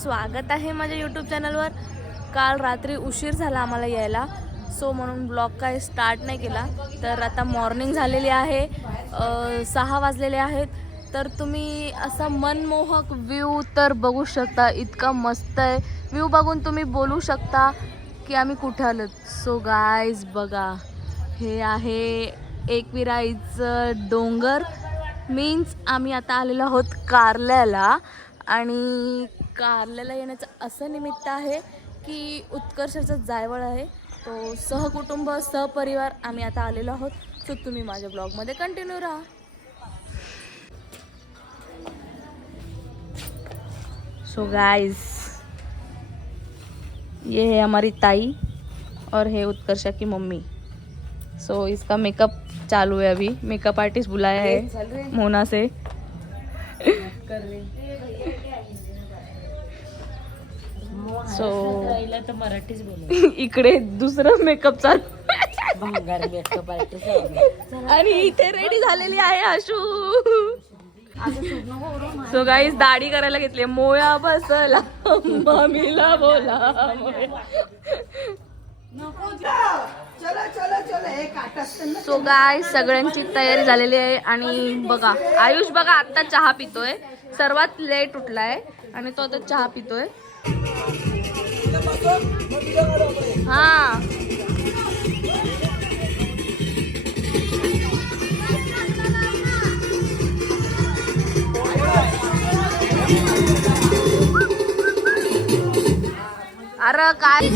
स्वागत आहे माझ्या यूट्यूब चॅनलवर। काल रात्री उशीर झाला आम्हाला यायला, सो म्हणून ब्लॉग काय स्टार्ट नाही केला। तर आता मॉर्निंग झालेली आहे, 6 वाजलेले आहेत। तर तुम्ही असा मनमोहक व्ह्यू तर बघू शकता, इतका मस्त आहे व्ह्यू। बघून तुम्ही बोलू शकता की आम्ही कुठे आलो। सो गाईज बघा, हे आहे एकविराईचं डोंगर, मीन्स आम्ही आता आलेलो आहोत कारल्याला। आणि कारल्याला येण्याचं असं निमित्त आहे की उत्कर्षाचा जायवळ आहे, तो सहकुटुंब सहपरिवार आम्ही आता आलेलो आहोत। सो तुम्ही माझ्या ब्लॉगमध्ये कंटिन्यू राहा। सो गाइस, ये है हमारी ताई और है उत्कर्षा की मम्मी। सो इसका मेकअप चालू है, अभी मेकअप आर्टिस्ट बुलाया है मोना से। सो तर मराठीच बोल। इकडे दुसरं मेकअप चालू भंगार मेकअप आर्टिस्ट आणि इथे रेडी झालेली आहे आशू। सो गाईज दाढी करायला घेतली, मोया बसला मामीला बोला। सो गाईज सगळ्यांची तयारी झालेली आहे आणि बघा आयुष बघा आता चहा पितोय, सर्वात लेट उठलाय आणि तो आता चहा पितोय। हा अरे काय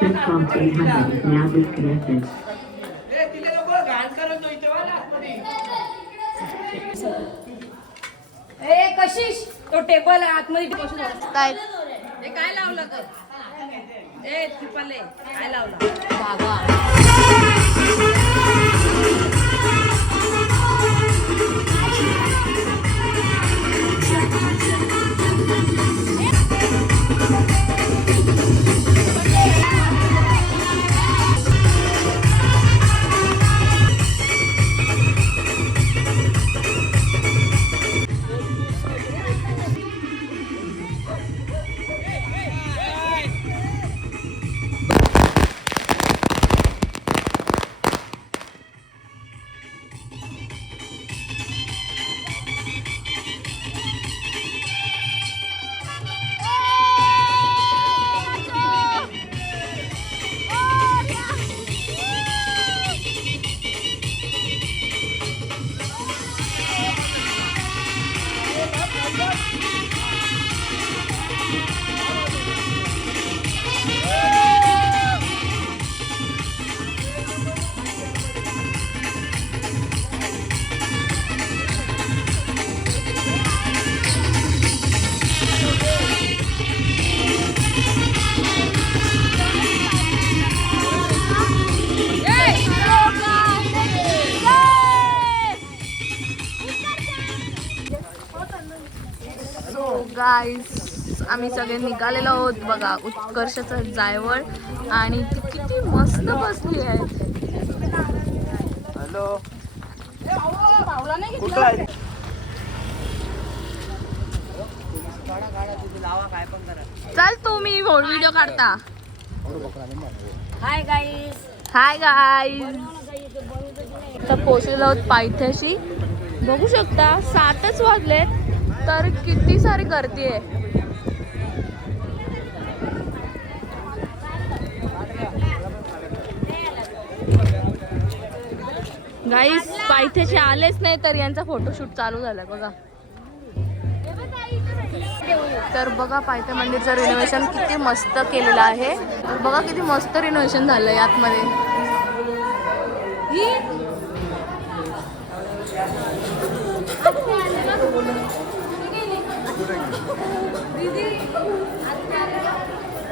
This call 300 is now disconnected. ए कशिश, तो टेबल आतमध्ये काय हे काय लावलं ग? ए त्रिपले काय लावलं बाबा? गाईस आम्ही सगळे निघालेलो आहोत बघा उत्कर्षाचं जायवळ, आणि ती किती मस्त बसली आहे। हॅलो, चल तुम्ही व्हिडिओ काढता। हाय गाईस, हाय गाईज, तर पोहोचलेलो आहोत पायथ्याशी। बघू शकता 7च वाजलेत तर किती सारी गर्दी आहे। गाईस पायथ्याशी आलेच नाही तर यांचा फोटोशूट चालू झालाय बघा। तर बघा पायथ्या मंदिरचं रिनोव्हेशन किती मस्त केलेलं आहे, तर बघा किती मस्त रिनोव्हेशन झालंय आतमध्ये।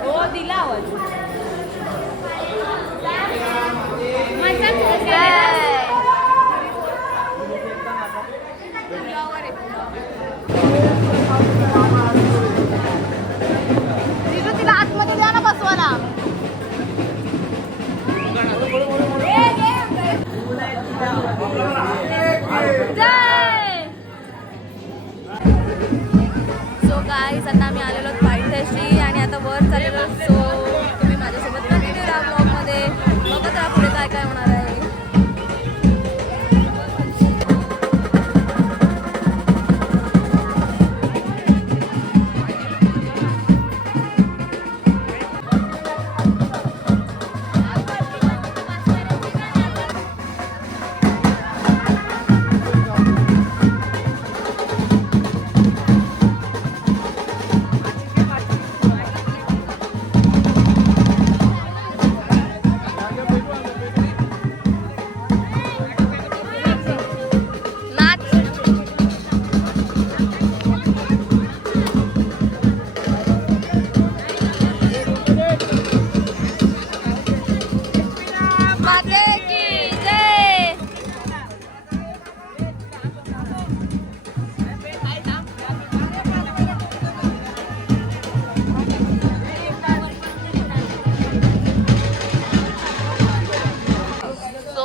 हो दिला आवाज। तिला आतमध्ये द्या ना बसवायला। Oh, असताना आम्ही आलेलो पायथ्याशी आणि आता वर चाललेलो. सो तुम्ही माझ्यासोबत कंटिन्यू राहा ब्लॉगमध्ये, बघत राहा पुढे काय काय होणार आहे.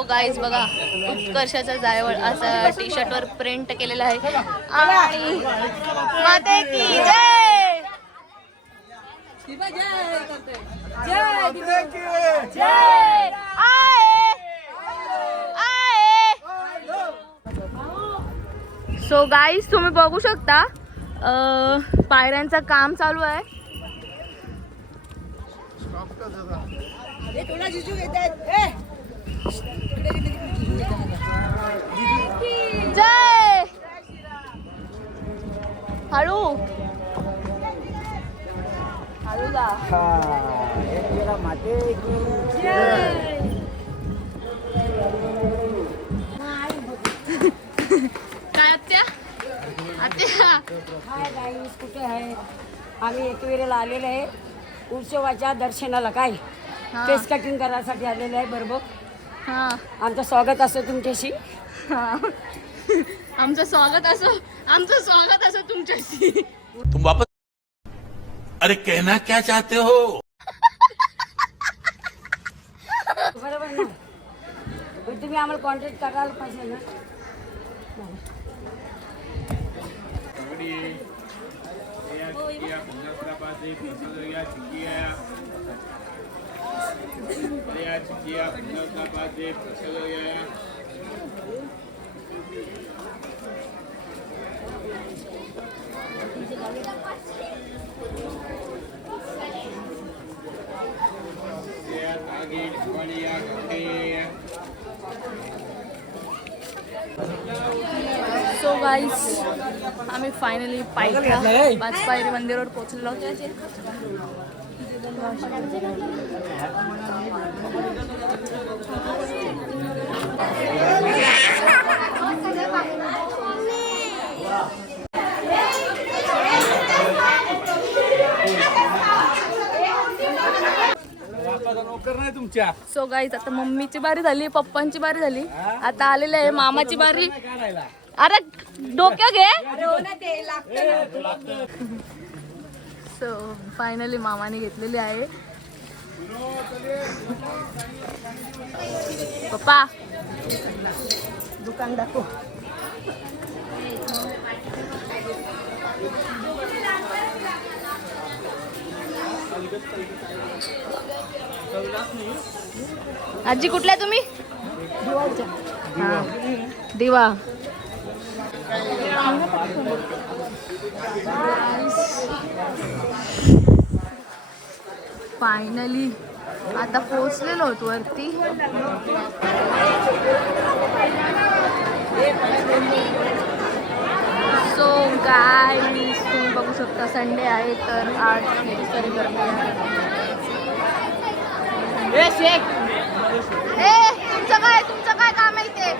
गाईज बघा, उत्कर्षाचा जायवळ असं टी शर्टवर प्रिंट केलेलं आहे. आणि माते की जय, जय आए आए. सो गाईज तुम्ही बघू शकता पायऱ्यांचं काम चालू आहे. जय हळू हळू जा. काय आत्या आत्या हाय गाईस, कुठे आहे? आम्ही एकविरेला आलेलो आहे उत्सवाच्या दर्शनाला. काय हा. केस कटिंग करायसाठी आलेले आहे. बरोबर, हा आमचं स्वागत असो तुमच्याशी. हा. आमचं स्वागत असो तुमच्याशी. तुम वापस अरे कहना क्या चाहते हो? बरोबर ना? पण तुम्ही आम्हाला कॉन्टॅक्ट करायला पाहिजे ना. सो गाईज आम्ही फायनली पायथ्या पाचपायरी मंदिरावर पोहोचलो. सो गाईज आता मम्मीची बारी झाली, पप्पांची बारी झाली, आता आलेली आहे मामाची बारी. अरे डोक्या घे. सो फायनली मामाने घेतलेली आहे. पप्पा दुकान दाखव. आजी कुठल्या तुम्ही? दिवा. फायनली आता पोहोचलेलो होतो वरती. सो गाईस तुम्ही बघू शकता संडे आहे तर आज दुसरी गर्दी आहे. तुमचं काय काम आहे ते?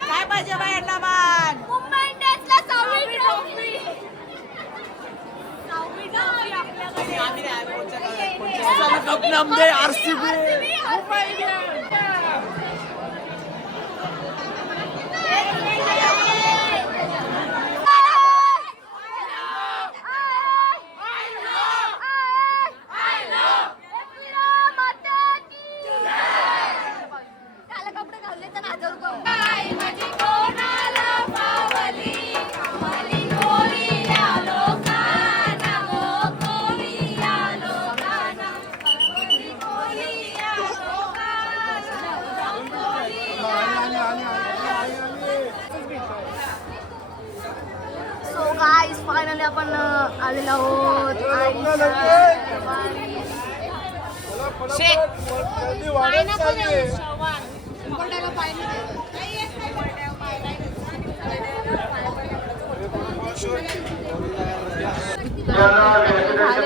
काय पाहिजे बाहेरला मान? मुंबई इंडियन्सला 6वी ट्रॉफी. आहोत झालेले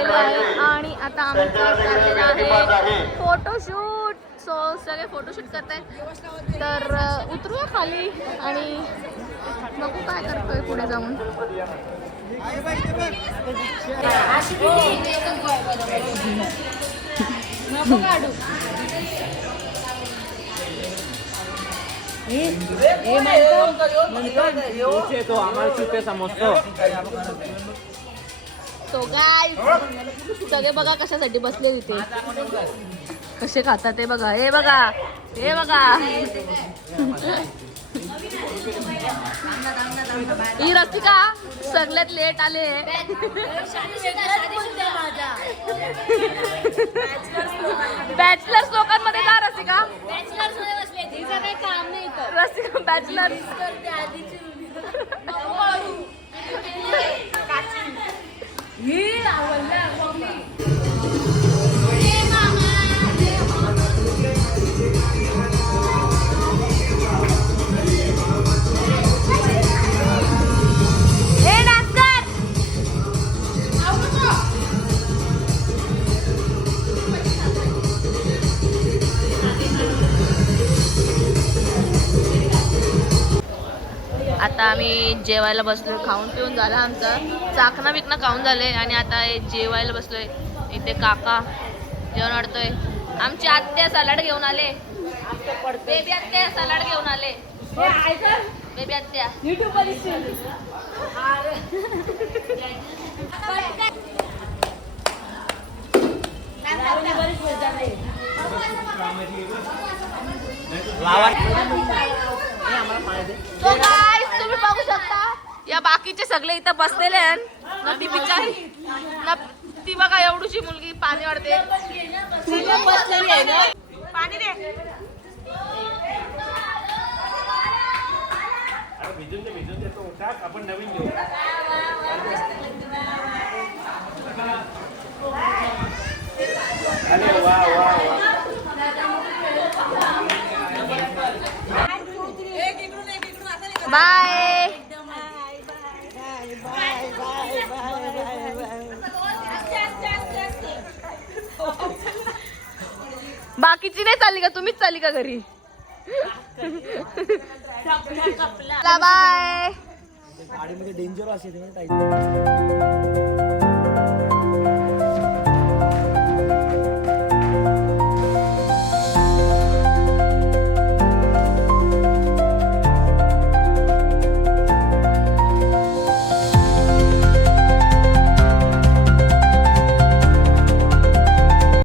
आहे आणि आता आमचं चाललेलं आहे फोटोशूट. सो सगळे फोटोशूट करत आहेत तर उतरूया खाली आणि बघू काय करतोय पुढे जाऊन. सो गाईज सगळे बघा कशासाठी बसले तिथे, कसे खातात ते बघा. हे बघा, हे बघा, ही रसिका सगळ्यात लेट आले. बॅचलर्स लोकांमध्ये का रसिका? रसिका बॅचलर. आता आम्ही जेवायला बसलोय, खाऊन पिऊन झाला आमचा, चाकणा बिकणा खाऊन झाले आणि आता जेवायला बसलोय. इथे काका जेवण वाढतोय. आमची आत्या सलाड घेऊन आले. बेबी आत्या सलाड घेऊन आले. बेबी आत्या So guys, तुम्ही बघू शकता या बाकीचे सगळे इथं बसलेले आहेत ना. ती बिचारी ना, ती बघा एवढीशी मुलगी पाणी वाढते. पाणी दे. आपण नवीन घेऊ. अरे वा वा वा. बाय. बाकीची नाही चालली का? तुम्हीच चालली का घरी? बाय. गाडीमध्ये डेंजर असेल